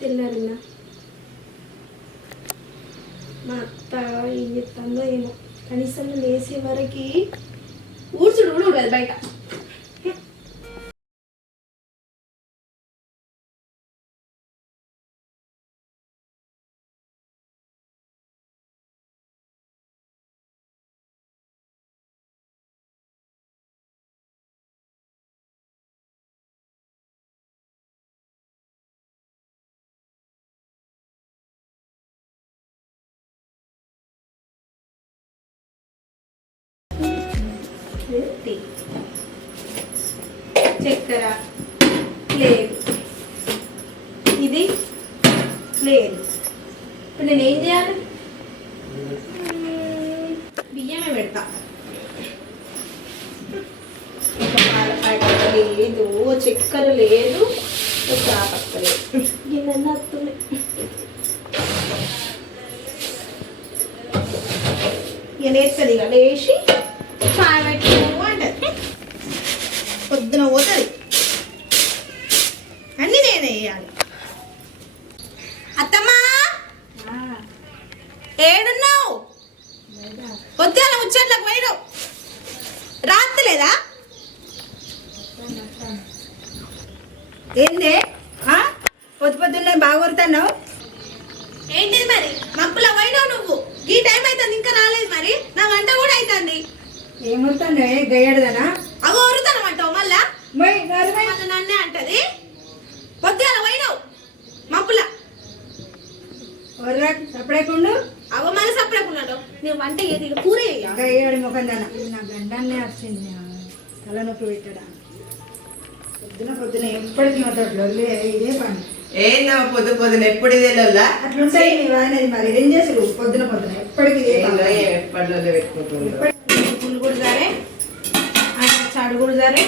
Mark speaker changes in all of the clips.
Speaker 1: తెల్లారిన మా అత్త ఏం చెప్తుందో ఏమో. కనీసం లేసే వరకు ఊడ్చుడు కూడా ఉండదు బయట. టీ చక్కెర లేదు ఇది లేదు ఇప్పుడు నేను ఏం చేయాలి? మ్మ్, బియ్యమే పెడతా. ఒక లేదు చక్కెర లేదు ఒక పక్క లేదు. ఇవన్నీ వస్తున్నాయి ఇక లేస్తుంది ఇక లేచి చాయ్ పెట్టు అంటది పొద్దున పోతుంది అన్నీ నేనే వేయాలి అత్తమ్మా ఏడున్నావు పొద్దున ముచ్చట్లకు పోయినావు రాత్రలేదా ఏందే? పొద్దు పొద్దున్నే బాగా కొడుతున్నావు ఏంటిది మరి? మబ్బులో పోయినావు నువ్వు. ఈ టైం అవుతుంది ఇంకా రాలేదు మరి. నా వంట కూడా అవుతుంది
Speaker 2: ఏమవుతాను గయ్యాడదనా?
Speaker 1: అగో మళ్ళా?
Speaker 2: మై నరుమై
Speaker 1: మళ్ళీ నన్నే అంటది. పొద్దున పోయినావు మబ్బుల.
Speaker 2: ఒర్రా సపడేకుండు
Speaker 1: అగో మన సప్పుడకున్నాడు. నేను వంట ఏది కూర వేయ
Speaker 2: గయ్యాడు ముఖం దాన. నా గండాన్నే వచ్చింది తలనొప్పి పెట్టడా? పొద్దున పొద్దున ఎప్పటికీ మొదట్లో ఇదే పని.
Speaker 3: ఏందో పొద్దు పొద్దున? ఎప్పుడు ఇదే లొల్లా?
Speaker 2: అట్లుంటాయి మరి. ఏం చేసుడు పొద్దున పొద్దున ఎప్పటికీ ఇదే
Speaker 3: ఏందో
Speaker 2: పని
Speaker 3: ఎప్పటిలో పెట్టుకుంటుందో
Speaker 1: పుల్లు కూడా సరే చాడు కూడా సరే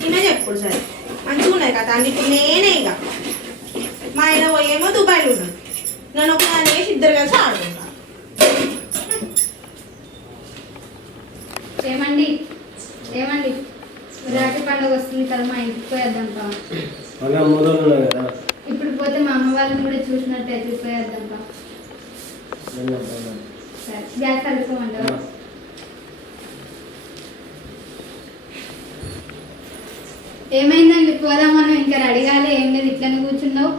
Speaker 1: తినే చెప్పుడు సరే. మంచిగా ఉన్నాయి కదా అన్ని నేనే ఇక. మా ఆయన పోయేమో దుబాయ్లో ఉన్నాడు. నన్ను ఒక వేసి ఇద్దరు కలిసి ఆడుకుంటాను
Speaker 4: ఏమండి ఏమండి రాఖీ పండుగ వస్తుంది కదా మా ఇంటికి పోయేద్దాం పా.
Speaker 5: అలా మూడు రోజులు ఉన్నాయి కదా.
Speaker 4: ఇప్పుడు పోతే మా అమ్మ వాళ్ళని కూడా చూసినట్టయితే పోయేద్దాం పా. సరే గ్యాస్ కలుపుకోమంటావా ఏమైందండి? పోదాం మనం ఇంకా రెడీ కాలే ఏం లేదు ఇట్లనే కూర్చున్నావు.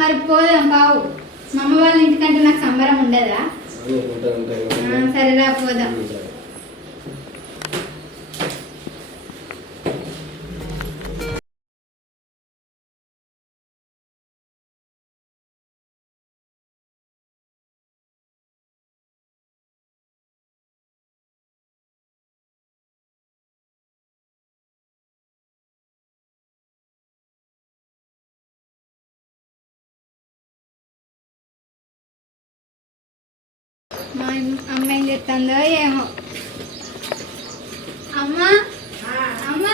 Speaker 4: మరి పోదాం పావు మా అమ్మ వాళ్ళ ఇంటికంటే నాకు సంబరం ఉండదా. సరేరా పోదాం. మా అమ్మ ఏం చెప్తుందో ఏమో. అమ్మ అమ్మ.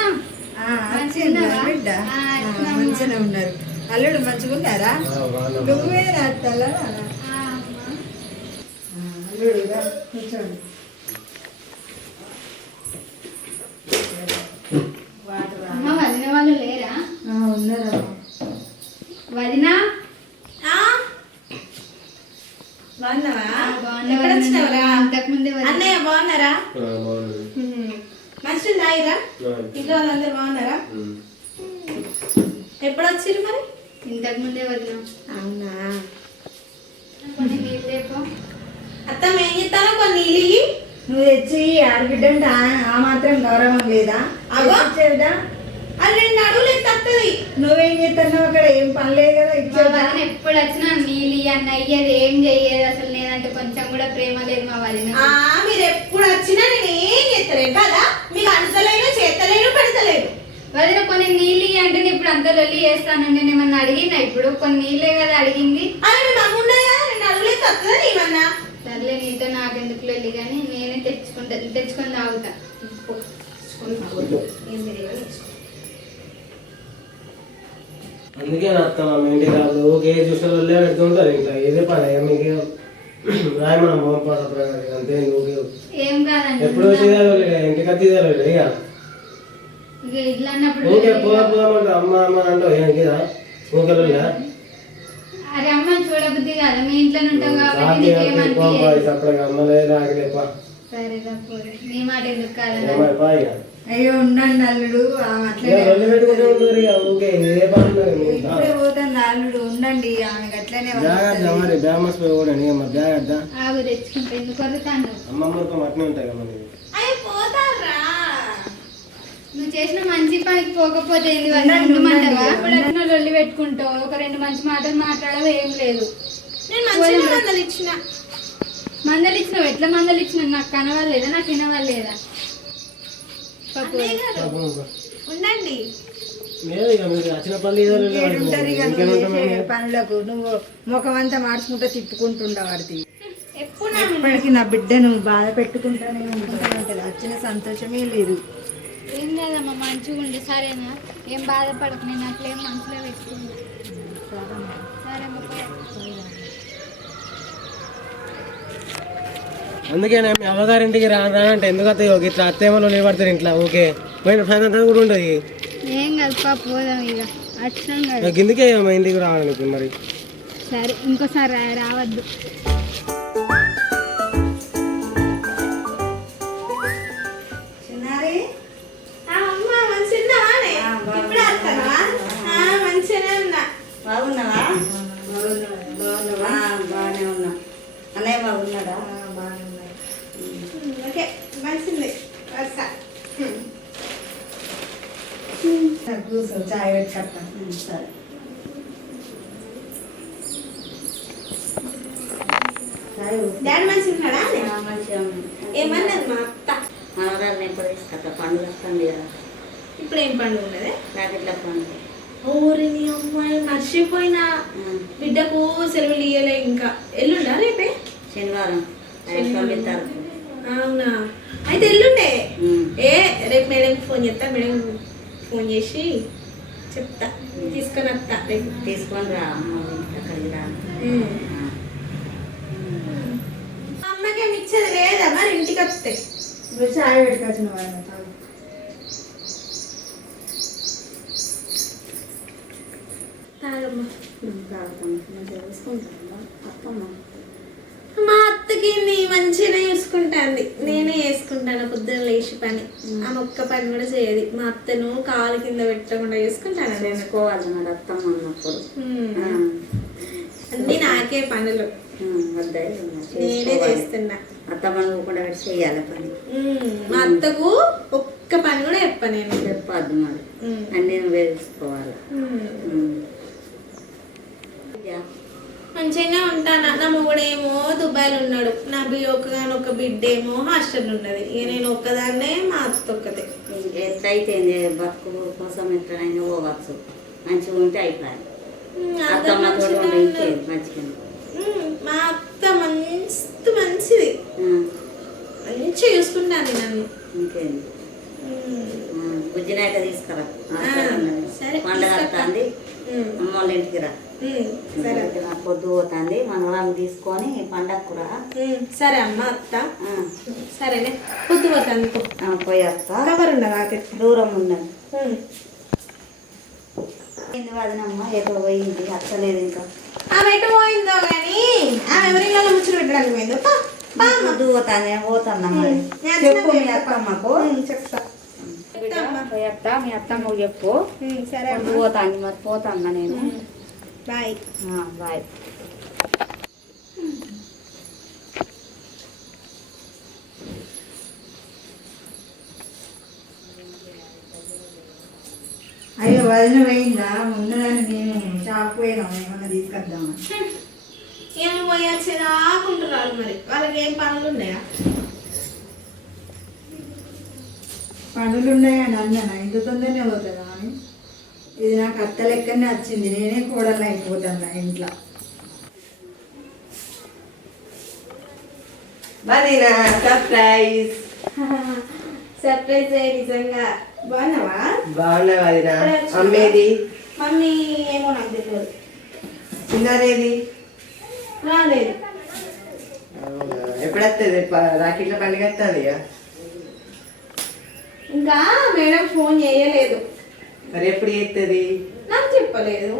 Speaker 2: బిడ్డ? మంచిగానే ఉన్నారు. అల్లుడు మంచిగా ఉన్నారా. నువ్వే రాస్తాలా
Speaker 4: ఆ, అమ్మ.
Speaker 2: అల్లుడు రా, కూర్చోండి వాటర్ రా.
Speaker 4: అమ్మ వదిన వాళ్ళు లేరా
Speaker 2: ఆ, ఉన్నారా
Speaker 4: వదినా
Speaker 1: ఆ? బాగున్నావా
Speaker 4: బాగున్నా
Speaker 1: ఎక్కడ వచ్చినావురా
Speaker 4: ఇంతకు ముందే వదిన.
Speaker 1: అన్నయ్య బాగున్నారా
Speaker 5: ఆ, బాగుంది.
Speaker 1: హ్మ్. మంచిగా తాగిరా
Speaker 5: ఆ,
Speaker 1: ఇంట్లో వాళ్ళందరూ బాగున్నారా
Speaker 5: ఉమ్.
Speaker 1: ఎప్పుడు వచ్చిర్రు మరి
Speaker 4: ఇంతకు ముందే వదిన
Speaker 1: అవునా
Speaker 4: కొన్ని నీళ్ళు లేపో.
Speaker 1: అత్తమ్మ ఏం చెప్తానో కొన్ని నీళ్ళు ఇయ్యి.
Speaker 2: నువ్వు తెచ్చి ఆడబిడ్డ అంటే ఆ- మాత్రం గౌరవం లేదా?
Speaker 1: అగో.
Speaker 2: ఇచ్చేదా
Speaker 1: అది రెండు అడుగులు వస్తుంది
Speaker 2: నువ్వేం చేస్తున్నావు అక్కడ? ఏం పని లేదు కదా ఇచ్చేదా.
Speaker 4: ఎప్పుడు వచ్చినా నీళ్ళు అన్న అయ్యేది ఏం చెయ్యేది అసలు నేనంటే కొంచెం కూడా ప్రేమ లేదు మా
Speaker 1: ఆ, మీరు ఎప్పుడు వచ్చినా నేను ఏం చేస్తలేను కదా? మీకు అంటలేను చేస్తలేను పెడతలేను.
Speaker 4: వదిన కొన్ని నీళ్ళు ఇయ్యి అంటే నేను ఇప్పుడు అంత లొల్లి చేస్తాను నేను ఏమన్నా అడిగినా ఇప్పుడు? కొన్ని నీళ్ళే కదా అడిగింది.
Speaker 1: అని మీ మమ్మ ఉన్నది కదా రెండు అడుగులు వస్తుందా నీమన్నా
Speaker 4: సర్లే నీతో నాకెందుకు లొల్లి కానీ తెచ్చుకొని తాగుతా.
Speaker 5: అందుకే నా అత్త మా ఇంటికి రాదు. ఓకే చూసిన వాళ్ళే పెడుతుంటారు ఇంకా. ఇదే పని మీకు రాయి మనం మొహం అంతే ఓకే ఎప్పుడు వచ్చేదారు ఇంటికి వచ్చేదారు ఇక.
Speaker 4: ఇట్లా
Speaker 5: ఓకే పోదాం పోదామంటే అమ్మ అమ్మ ఊకలుందా
Speaker 4: అరే అమ్మ చూడబుద్ధి కాదు. మీ ఇంట్లోనే ఉంటావు కాబట్టి
Speaker 5: రాగలేపా
Speaker 4: సరే తప్పదు నీ మాట ఎందుకు
Speaker 2: అయ్యో ఉండండి అల్లుడు. ఆమె అట్లనే. ఇప్పుడే పోతుంది అల్లుడు. ఉండండి ఆమె అట్లనే
Speaker 5: జాగ్రత్త మరి బ్యాగ్ మస్తు పోయి కూడా ఇక మరి జాగ్రత్త.
Speaker 4: ఆగు తెచ్చుకుంటా. ఎందుకు కొరుతాను
Speaker 5: అమ్మమ్మతో అట్నే ఉంటాయి కదా మనకి
Speaker 1: అయ్యి పోతారా
Speaker 4: నువ్వు చేసిన మంచి పనికి పోకపోతే ఏంది ఉండమంటావా. ఇప్పుడు లొల్లి పెట్టుకుంటావు? ఒక రెండు మంచి మాటలు మాట్లాడవు ఏం లేదు.
Speaker 1: నేను మందలు ఇచ్చిన
Speaker 4: మందలు ఇచ్చినావు ఎట్లా మందలు ఇచ్చినావు నాకు కనవాలేదా నాకు వినవాలేదా
Speaker 1: ఉండండి.
Speaker 2: నువ్వు? పనులకు నువ్వు ముఖం అంతా మార్చుకుంటూ తిప్పుకుంటుండవు వాడికి
Speaker 4: ఎప్పుడు
Speaker 2: ఎప్పటికీ నా బిడ్డను బాధ పెట్టుకుంటానే ఉంటుంది వచ్చిన సంతోషమే లేదు.
Speaker 4: ఏం లేదమ్మా మంచిగా ఉండి. సరేనా? ఏం బాధపడకు. నేను అట్లేం మనసులో పెట్టుకుంటా. సరే.
Speaker 5: అందుకే నేను మీ అమ్మగారింటికి రా అంటే ఎందుకు అత్తయ్య ఇట్లా అత్తేమలో నిలబడతారు ఇంట్లో? ఓకే. పోయిన ప్రశాంతత కూడా ఉంటుంది
Speaker 4: ఏం కాదు పాప పోదాం ఇక.
Speaker 5: నాకు ఇందుకే మా ఇంటికి రావాలి మరి.
Speaker 4: సరే ఇంకోసారి రావద్దు.
Speaker 1: డాడీ ఉన్నాడా ఏమన్నది మా అత్త?
Speaker 6: మనవరాలు ఎప్పుడు తీసుకొస్తా? పండుగ వస్తుంది కదా.
Speaker 1: ఇప్పుడు ఏం పండుగ ఉన్నది?
Speaker 6: ప్యాకెట్ల పండుగ
Speaker 1: ఓరి నీ అమ్మాయి మర్చిపోయినా. బిడ్డకు సెలవులు ఇయ్యలే ఇంకా. ఎల్లుండా రేపే?
Speaker 6: శనివారం.
Speaker 1: అవునా? అయితే ఎల్లుండే? ఏ రేపు మేడం ఫోన్ చేస్తా. మేడం ఫోన్ చేసి చెప్తా. తీసుకొని వస్తా రేపు.
Speaker 6: తీసుకొని రా అమ్మ అక్కడికి రా
Speaker 1: ఉమ్.
Speaker 6: ఆ,
Speaker 1: మా అమ్మకి ఏమి ఇచ్చేది లేదా మరి ఇంటికి వస్తే
Speaker 2: ఇప్పుడు చాయ్ పెట్టుకొచ్చిన వాళ్ళని తాగు.
Speaker 1: తాగమ్మా.
Speaker 6: ఉమ్, తాగుతాం మంచిగా తీసుకుంటాం అత్తమ్మ?
Speaker 1: మా అత్తకి నీ మంచిగానే చూసుకుంటాంది. నేనే వేసుకుంటాను పొద్దున్న లేచి పని. ఆమె ఒక్క పని కూడా చేయదు. మా అత్తను కాలు కింద పెట్టకుండా చూసుకుంటాను. నేను
Speaker 6: చేసుకోవాలి మరి అత్తమ్మ. ఆ,
Speaker 1: అన్ని నాకే పనులు. నేనే చేస్తున్నా.
Speaker 6: అత్తమ్మ నువ్వు కూడా చేయాలి పని.
Speaker 1: మా అత్తకు ఒక్క పని కూడా చెప్ప నేను
Speaker 6: చెప్పద్దు మరి. అన్నీ.
Speaker 1: ఉమ్.
Speaker 6: యా.
Speaker 1: మంచిగానే ఉంటాను నా మొగుడేమో దుబాయ్లో ఉన్నాడు నా బి ఒక్కగాని ఒక బిడ్డ ఏమో హాస్టల్ ఉన్నది ఇక నేను ఒక్కదాన్నే మా అత్త ఒక్కతే
Speaker 6: ఎట్లయితే బతుకు కోసం ఎట్లనైనా పోవచ్చు మంచిగా ఉంటే. ఇంకేం మంచిగా
Speaker 1: మా అత్త మంచి మంచిది. మంచిగా చూసుకుంటాను నన్ను.
Speaker 6: బుజ్జినాయక తీసుకురా.
Speaker 1: సరే,
Speaker 6: పండుగ. వస్తుంది. అమ్మ వాళ్ళ ఇంటికి రా. పొద్దు పోతుంది. మన వాళ్ళని తీసుకొని పండగకు రా.
Speaker 1: ఉమ్, సరే అమ్మ అత్త. సరేనే పొద్దు పోతాను పో.
Speaker 6: ఆ, పోయి వస్తా
Speaker 1: కవర్ ఉండదు
Speaker 6: దూరం
Speaker 1: ఉమ్.
Speaker 6: ఏంది వదినమ్మ? ఏదో పోయింది? అత్తలేదు ఇంకా.
Speaker 1: ఆమె ఎటు పోయిందో కానీ ఆమె ఎవరిలో ముచ్చట పెట్టడానికి పోయిందో?
Speaker 6: పోతున్నా మరి? చెప్పు మీ అత్తమ్మకు
Speaker 1: చెప్తా.
Speaker 6: మీ అత్తమ్మకు చెప్పు.
Speaker 1: సరే
Speaker 6: పోతాను మరి పోతాను నేను?
Speaker 1: బాయ్.
Speaker 6: ఆ, బాయ్.
Speaker 2: అయ్యో వదిన పోయిందా ఉన్నదాన్ని నేను షాప్ పోయినాం తీసుకొద్దామని
Speaker 1: ఏమి పోయాల్సి రాకుంటున్నారు మరి. వాళ్ళకి ఏం పనులు ఉన్నాయా
Speaker 2: పనులు ఉన్నాయని అన్నాను. ఇంత తొందరనే పోతుందా అని. ఇది నాకు అత్త లెక్కనే వచ్చింది నేనే కూడలు అయిపోతాను ఇంట్లో.
Speaker 3: మరి నా సర్ప్రైజ్
Speaker 1: సర్ప్రైజ్ నిజంగా. బాగున్నావా?
Speaker 3: బాగున్నావు
Speaker 1: మమ్మీ ఏమో నాకు తెలియదు.
Speaker 3: చిన్నారేది
Speaker 1: రాలేదు.
Speaker 3: ఎప్పుడు వస్తుంది రాకెట్ల పండుగ వస్తుంది ఇక
Speaker 1: మేడం ఫోన్ చేయలేదు.
Speaker 3: మరి ఎప్పుడు చేస్తుంది
Speaker 1: నాకు చెప్పలేదు.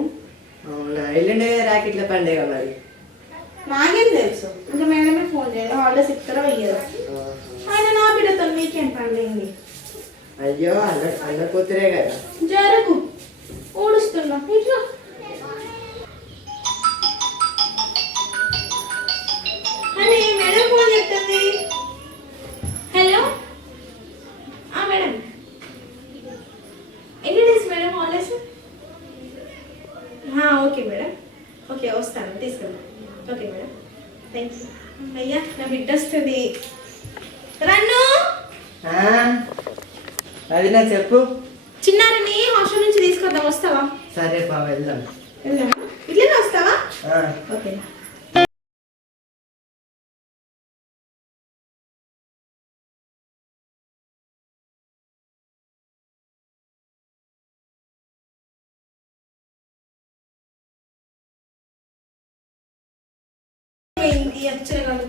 Speaker 3: అవునా? ఎల్లుండే రాకెట్ల పండుగ మరి?
Speaker 1: నాకేం తెలుసు. ఇంకా మేడమే ఫోన్ చేయాలి హాలిడేస్ ఇస్తారో ఇయ్యరో ఆయన నా బిడ్డతో మీకేం పండుగ
Speaker 3: అయ్యో అన్న అన్న కూతురే కదా.
Speaker 1: జరుగు. ఊడుస్తున్నా. ఇట్లా. హలో? మేడం. ఎన్ని days madam holidays? Okay madam. Okay వస్తాను తీసుకెళ్తాను ఓకే మేడం. థ్యాంక్ యూ అయ్యా నా బిడ్డ వస్తుంది. రన్ను!
Speaker 3: ఆ, వదినా చెప్పు.
Speaker 1: చిన్నారని హాస్టల్ నుంచి తీసుకొద్దాం వస్తావా?
Speaker 3: సరే పా వెళ్దాం.
Speaker 1: వెళ్దామా? ఇట్లనే వస్తావా? ఓకే. ఈ అక్షరగాలు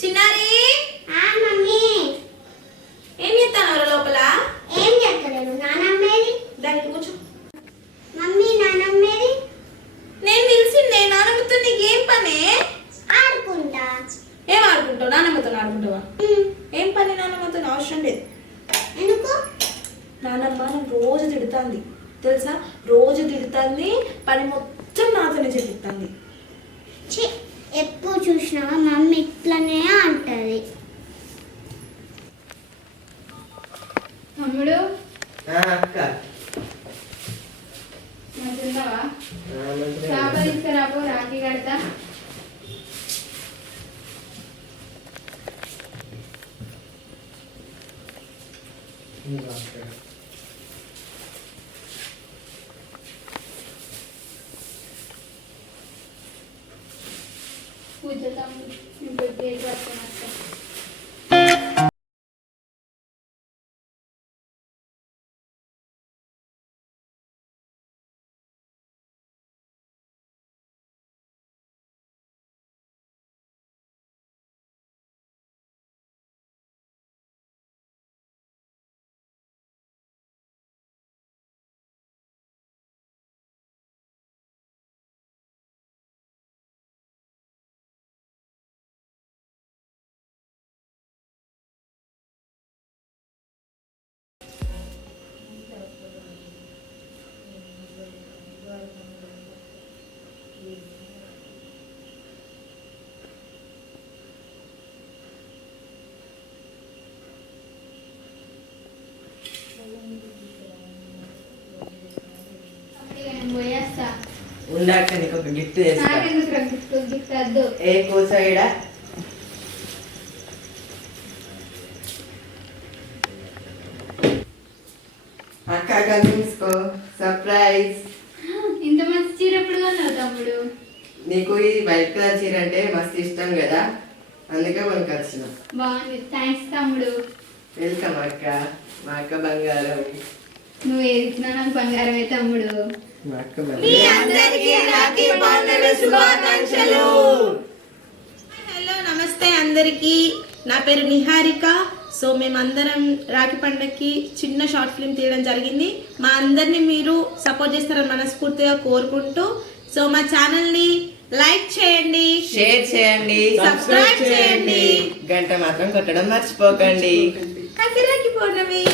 Speaker 1: చిన్నారి!
Speaker 7: మమ్మీ.
Speaker 1: ఏం చేస్తాను లోపల?
Speaker 7: ఏం చెప్పలేదు నానమ్మేది.
Speaker 1: దానికి కూర్చో.
Speaker 7: మమ్మీ నానమ్మేది.
Speaker 1: నేను పిలిచిందే నాన్నమ్మతో నీకేం పనే?
Speaker 7: ఆడుకుంటా.
Speaker 1: ఏం ఆడుకుంటావు? నాన్నమ్మతో ఆడుకుంటావా? ఏం పని నాన్నమ్మతో అవసరం లేదు.
Speaker 7: ఎందుకు?
Speaker 1: నానమ్మ నన్ను రోజు తిడుతుంది. తెలుసా? రోజు తిడుతుంది పని మొత్తం నాతోనే చెప్పిస్తుంది
Speaker 7: ఛీ, ఎప్పుడు చూసినావా మమ్మీ ఇట్లనే అంటది.
Speaker 4: తమ్ముడు
Speaker 3: అక్క.
Speaker 4: మంచిగున్నావా?
Speaker 3: ఆ, మంచిదే
Speaker 4: చేప. తీసుకురాపో రాఖీ కడతా.
Speaker 3: ఉండాక నీకు ఒక గిఫ్ట్ చేస్తా
Speaker 4: నాకెందుకు గిఫ్ట్ గిఫ్ట్ వద్దు
Speaker 3: ఏ కూర్చోయిడా అక్క కనిపించుకో సర్ప్రైజ్
Speaker 4: ఇంత మంచి చీర ఎప్పుడు కొన్నావు తమ్ముడు
Speaker 3: నీకు ఈ వైట్ కలర్ చీర అంటే మస్తు ఇష్టం కదా అందుకే మనకు వచ్చిన
Speaker 4: బాగుంది థ్యాంక్స్ తమ్ముడు
Speaker 3: వెల్కమ్ అక్క మా అక్క బంగారం
Speaker 4: నువ్వు ఏది ఇచ్చినా నాకు బంగారమే తమ్ముడు
Speaker 3: మా బంగారం
Speaker 1: హలో నమస్తే అందరికీ. నా పేరు నిహారిక. సో మేమందరం రాఖీ పండగకి చిన్న షార్ట్ ఫిల్మ్ తీయడం జరిగింది. మా అందరినీ మీరు సపోర్ట్ చేస్తారని మనస్ఫూర్తిగా కోరుకుంటూ సో మా ఛానల్ని లైక్ చేయండి
Speaker 3: షేర్ చేయండి
Speaker 1: సబ్స్క్రైబ్ చేయండి.
Speaker 3: గంట మాత్రం కొట్టడం మర్చిపోకండి.
Speaker 1: పౌర్ణమి.